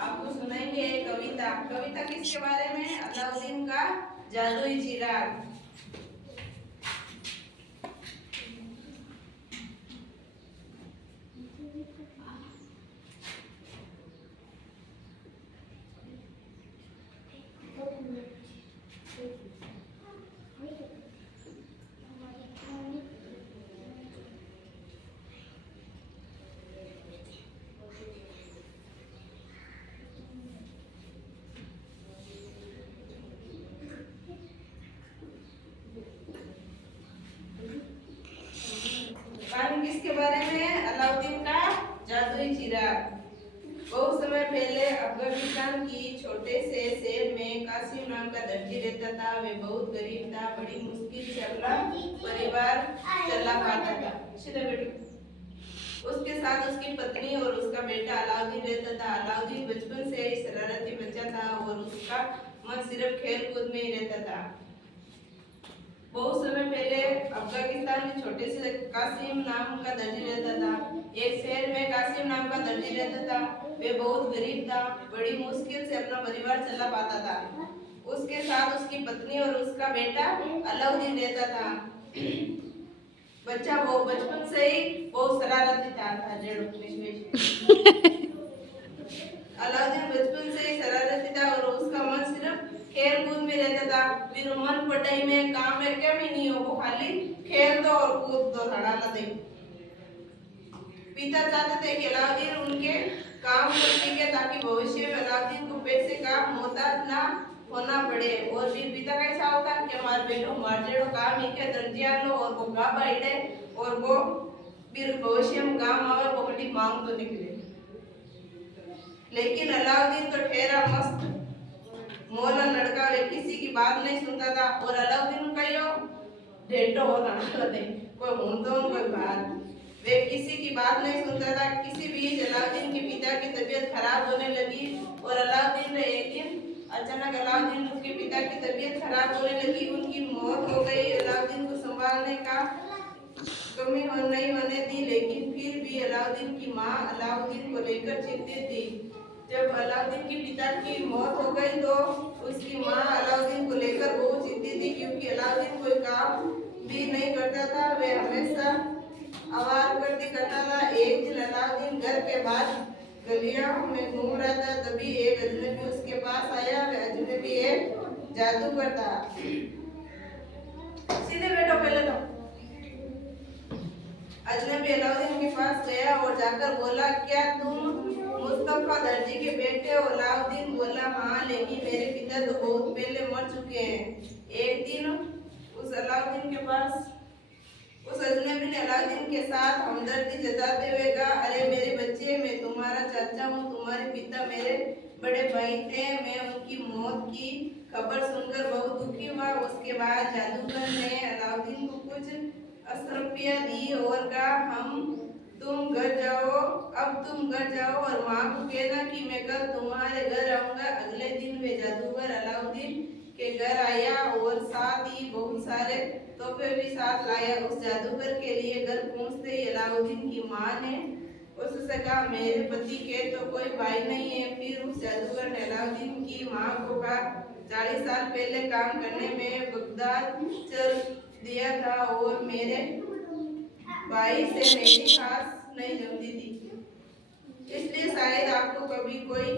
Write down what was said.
आपको सुनाएंगे कविता। कविता किसके बारे में? अलाउद्दीन का जादुई चिराग। कहानी किसके बारे में? अलाउद्दीन का जादुई चिराग। बहुत समय पहले अफगानिस्तान की छोटे से शहर में कासिम नाम का दर्जी रहता था। वे बहुत गरीब था, बड़ी मुश्किल से अपना परिवार चला पाता था। सीधे बेटो। उसके साथ उसकी पत्नी और उसका बेटा अलाउद्दीन रहता था। अलाउद्दीन बचपन से ही शरारती बच्चा था और उसका मन सिर्फ खेल कूद में ही रहता था। बहुत समय पहले अफगानिस्तान में छोटे से कासिम नाम का दर्जी रहता था। एक शहर में कासिम नाम का दर्जी रहता था। वे बहुत गरीब था, बड़ी मुश्किल से अपना परिवार चला पाता था। उसके साथ उसकी पत्नी और उसका बेटा अलाउद्दीन रहता था। बच्चा वो बचपन से ही बहुत शरारती था। अलाउद्दीन बचपन से ही शरारती था और उसका मन सिर्फ खेल कूद में रहता था। फिर मन पढ़ाई में काम में क्या भी नहीं हो, वो खाली खेल दो और कूद दो, हड़ा न दे। पिता चाहते थे कि अलाउद्दीन उनके काम को सीखे ताकि भविष्य में अलाउद्दीन को पैसे का मोहताज ना होना पड़े। और फिर पिता का ऐसा होता कि हमारे बेटो हमारे जेड़ो काम ही के दर्जिया लो और वो गा बैठे और वो फिर भविष्य में काम आवे, वो बड़ी मांग तो निकले। लेकिन अलाउद्दीन तो ठहरा मस्त मौला लड़का, वे किसी की बात नहीं सुनता था। और अलाउद्दीन का यो ढेटो होता नहीं, कोई मुंडों कोई बात, वे किसी की बात नहीं सुनता था। किसी बीच अलाउद्दीन के पिता की तबीयत खराब होने लगी और अलाउद्दीन ने एक दिन अचानक अलाउद्दीन के पिता की तबीयत खराब होने लगी, उनकी मौत हो गई। अलाउद्दीन को संभालने का कमी नहीं होने दी, लेकिन फिर भी अलाउद्दीन की माँ अलाउद्दीन को लेकर चिंतित थी। जब अलाउद्दीन के पिता की मौत हो गई तो उसकी माँ अलाउद्दीन को लेकर बहुत चिंतित थी, क्योंकि अलाउद्दीन कोई काम भी नहीं करता था, वे हमेशा आवाज़ करता था। एक दिन अलाउद्दीन घर के बाद गलियों में घूम रहा था, तभी एक अजनबी उसके पास आया। वह अजनबी एक जादूगर था। सीधे बैठो पहले तो। अजनबी अलाउद्दीन के पास गया और जाकर बोला, क्या तुम मुस्तफा दर्जी के बेटे हो? अलाउद्दीन बोला, हाँ, लेकिन मेरे पिता तो बहुत पहले मर चुके हैं। एक दिन उस अलाउद्दीन के पास उस अजनबी ने अलाउद्दीन के साथ हमदर्दी जताते हुए कहा, अरे मेरे बच्चे, मैं तुम्हारा चाचा हूँ, तुम्हारे पिता मेरे बड़े भाई थे। मैं उनकी मौत की खबर सुनकर बहुत दुखी हुआ। उसके बाद जादूगर ने अलाउद्दीन को कुछ अशरफियाँ दी और कहा, तुम घर जाओ और माँ को कहना कि मैं कल तुम्हारे घर आऊंगा। अगले दिन वे जादूगर अलाउद्दीन के घर आया और साथ ही बहुत सारे तोहफे भी साथ लाया। उस जादूगर के लिए घर पहुंचते ही अलाउद्दीन की माँ ने उससे कहा, मेरे पति के तो कोई भाई नहीं है। फिर उस जादूगर ने अलाउद्दीन की माँ को कहा, 40 साल पहले काम करने में बगदाद चल दिया था और मेरे भाई से मेरी खास नहीं जमती थी, इसलिए शायद आपको कभी कोई